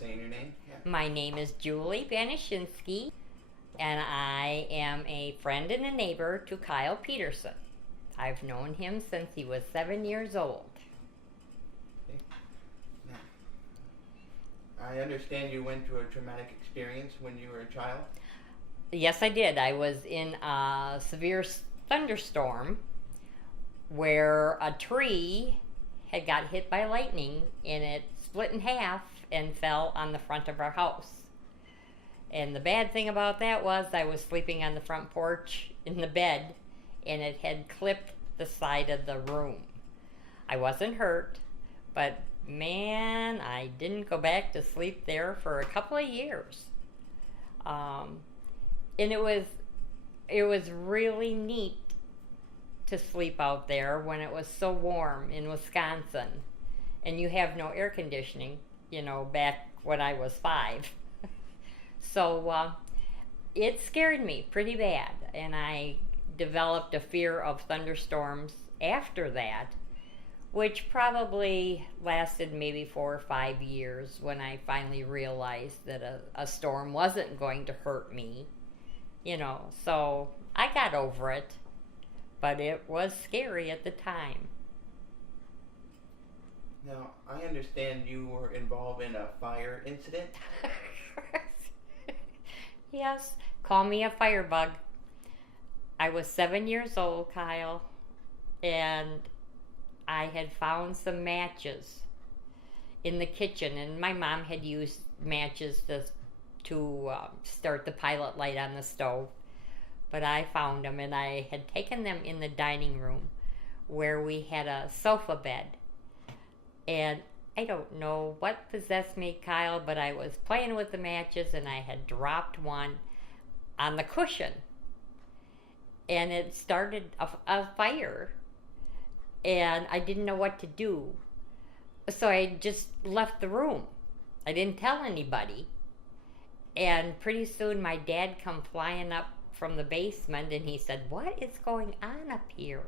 Saying your name? Yeah. My name is Julie Banishinsky, and I am a friend and a neighbor to Kyle Peterson. I've known him since he was 7 years old. Okay. Now, I understand you went through a traumatic experience when you were a child. Yes, I did. I was in a severe thunderstorm where a tree had got hit by lightning and it split in half and fell on the front of our house. And the bad thing about that was I was sleeping on the front porch in the bed and it had clipped the side of the room. I wasn't hurt, but man, I didn't go back to sleep there for a couple of years. And it was really neat to sleep out there when it was so warm in Wisconsin and you have no air conditioning, back when I was 5. So it scared me pretty bad, and I developed a fear of thunderstorms after that, which probably lasted maybe 4 or 5 years when I finally realized that a storm wasn't going to hurt me, so I got over it, but it was scary at the time. Now, I understand you were involved in a fire incident. Yes, call me a firebug. I was 7 years old, Kyle, and I had found some matches in the kitchen, and my mom had used matches to start the pilot light on the stove. But I found them, and I had taken them in the dining room where we had a sofa bed. And I don't know what possessed me, Kyle, but I was playing with the matches and I had dropped one on the cushion. And it started a fire. And I didn't know what to do. So I just left the room. I didn't tell anybody. And pretty soon my dad come flying up from the basement and he said, "What is going on up here?"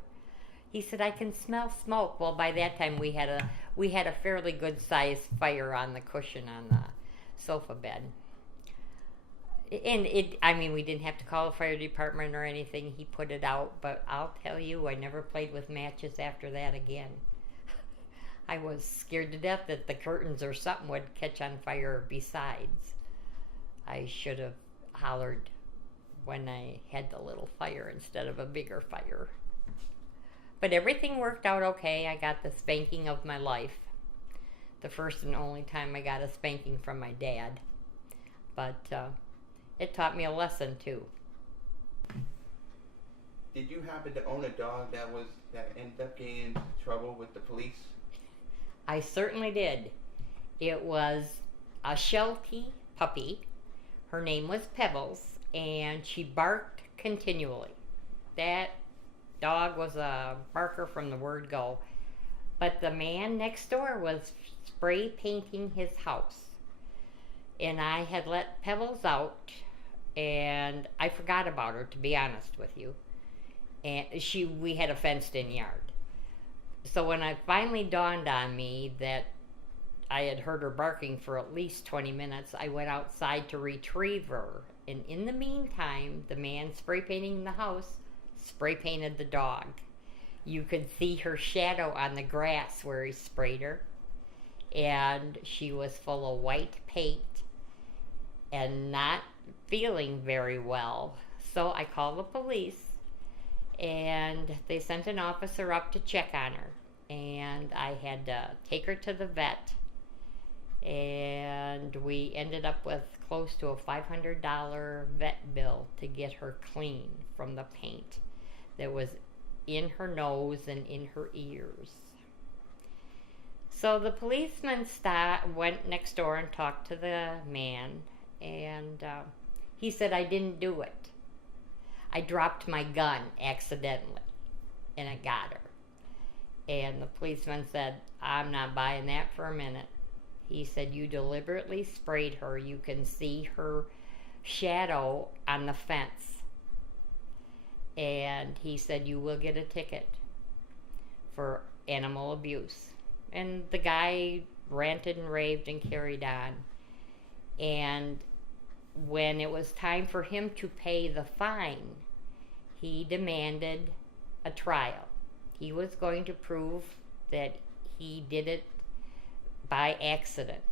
He said, "I can smell smoke." Well, by that time we had a fairly good sized fire on the cushion on the sofa bed. And we didn't have to call the fire department or anything. He put it out, but I'll tell you, I never played with matches after that again. I was scared to death that the curtains or something would catch on fire besides. I should have hollered when I had the little fire instead of a bigger fire. But everything worked out okay. I got the spanking of my life. The first and only time I got a spanking from my dad. But it taught me a lesson too. Did you happen to own a dog that ended up getting into trouble with the police? I certainly did. It was a Sheltie puppy. Her name was Pebbles, and she barked continually. That dog was a barker from the word go. But the man next door was spray painting his house. And I had let Pebbles out, and I forgot about her, to be honest with you. And we had a fenced in yard. So when it finally dawned on me that I had heard her barking for at least 20 minutes, I went outside to retrieve her. And in the meantime, the man spray painting the house spray painted the dog. You could see her shadow on the grass where he sprayed her. And she was full of white paint and not feeling very well. So I called the police, and they sent an officer up to check on her. And I had to take her to the vet. And we ended up with close to a $500 vet bill to get her clean from the paint that was in her nose and in her ears. So the policeman went next door and talked to the man, and he said I didn't do it. I dropped my gun accidentally, and it got her. And the policeman said, "I'm not buying that for a minute." He said, "You deliberately sprayed her. You can see her shadow on the fence." And he said, "You will get a ticket for animal abuse." And the guy ranted and raved and carried on. And when it was time for him to pay the fine, he demanded a trial. He was going to prove that he did it by accident.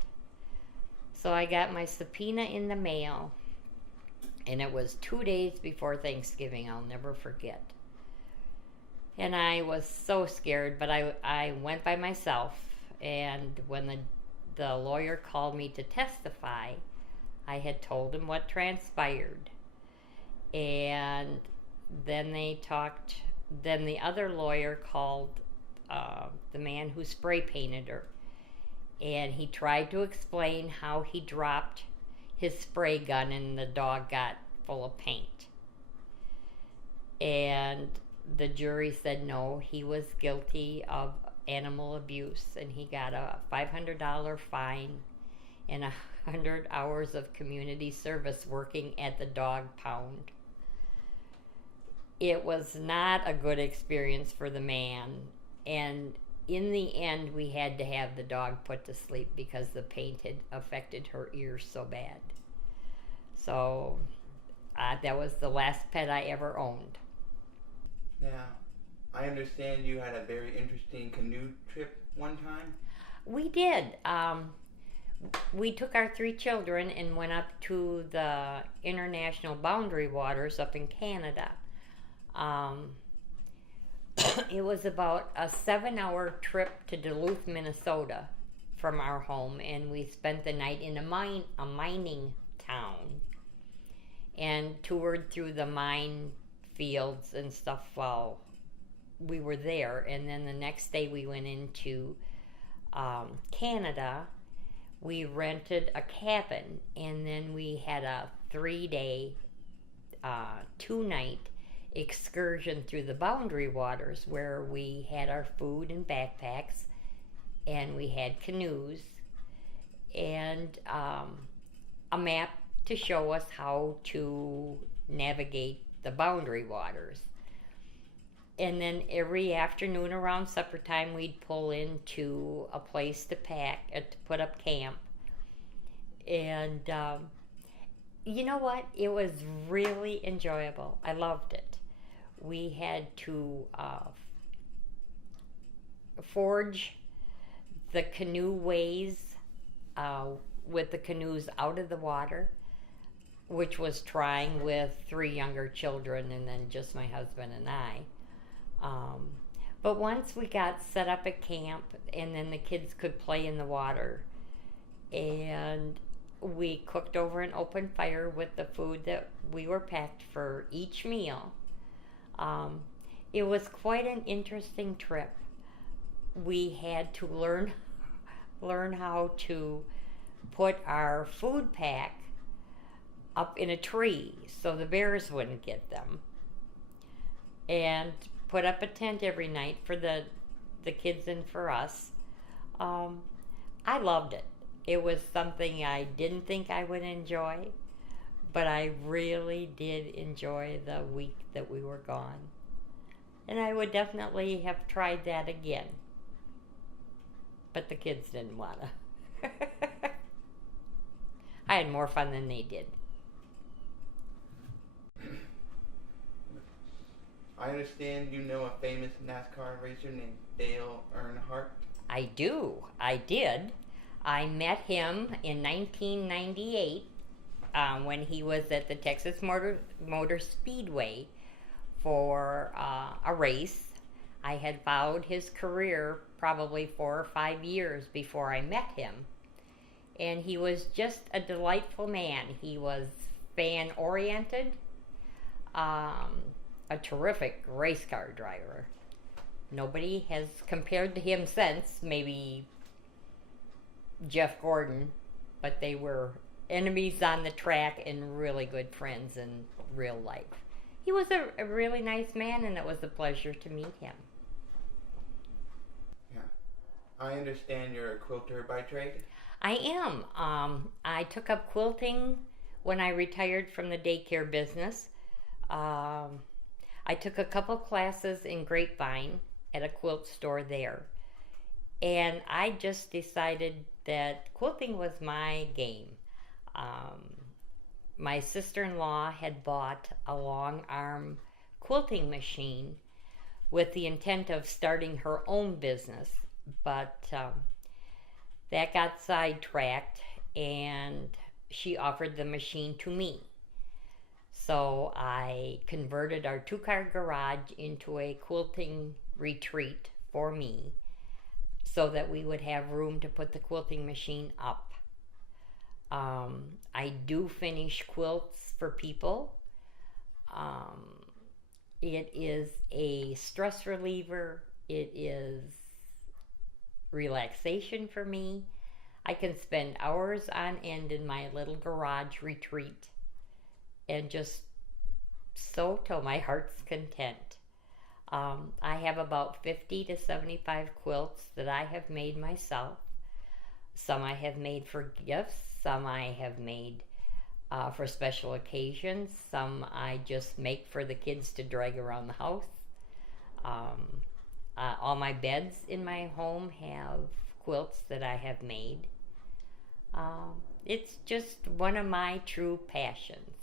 So I got my subpoena in the mail, and it was 2 days before Thanksgiving. I'll never forget. And I was so scared, but I went by myself. And when the lawyer called me to testify, I had told him what transpired. And then then the other lawyer called the man who spray painted her. And he tried to explain how he dropped his spray gun and the dog got full of paint. And the jury said no, he was guilty of animal abuse, and he got a $500 fine and 100 hours of community service working at the dog pound. It was not a good experience for the man, and in the end we had to have the dog put to sleep because the paint had affected her ears so bad. So that was the last pet I ever owned. Now, I understand you had a very interesting canoe trip one time. We did. We took our 3 children and went up to the international boundary waters up in Canada. It was about a 7-hour trip to Duluth, Minnesota from our home, and we spent the night in a mining town and toured through the mine fields and stuff while we were there. And then the next day we went into Canada. We rented a cabin, and then we had a 3-day 2-night excursion through the boundary waters where we had our food and backpacks, and we had canoes and a map to show us how to navigate the boundary waters. And then every afternoon around supper time, we'd pull into a place to put up camp. And you know what? It was really enjoyable. I loved it. We had to forge the canoe ways with the canoes out of the water, which was trying with 3 younger children and then just my husband and I. But once we got set up at camp, and then the kids could play in the water, and we cooked over an open fire with the food that we were packed for each meal. It was quite an interesting trip. We had to learn how to put our food pack up in a tree so the bears wouldn't get them, and put up a tent every night for the kids and for us. I loved it. It was something I didn't think I would enjoy, but I really did enjoy the week that we were gone. And I would definitely have tried that again. But the kids didn't want to. I had more fun than they did. I understand you know a famous NASCAR racer named Dale Earnhardt. I do. I did. I met him in 1998 when he was at the Texas Motor Speedway for a race. I had followed his career probably 4 or 5 years before I met him. And he was just a delightful man. He was fan-oriented, a terrific race car driver. Nobody has compared to him since, maybe Jeff Gordon, but they were enemies on the track and really good friends in real life. He was a really nice man, and it was a pleasure to meet him. Yeah. I understand you're a quilter by trade. I am. I took up quilting when I retired from the daycare business. I took a couple classes in Grapevine at a quilt store there. And I just decided that quilting was my game. My sister-in-law had bought a long arm quilting machine with the intent of starting her own business, but that got sidetracked and she offered the machine to me. So I converted our 2-car garage into a quilting retreat for me so that we would have room to put the quilting machine up. I do finish quilts for people. It is a stress reliever. It is relaxation for me. I can spend hours on end in my little garage retreat and just sew till my heart's content. I have about 50 to 75 quilts that I have made myself. Some I have made for gifts, some I have made for special occasions, some I just make for the kids to drag around the house. All my beds in my home have quilts that I have made. It's just one of my true passions.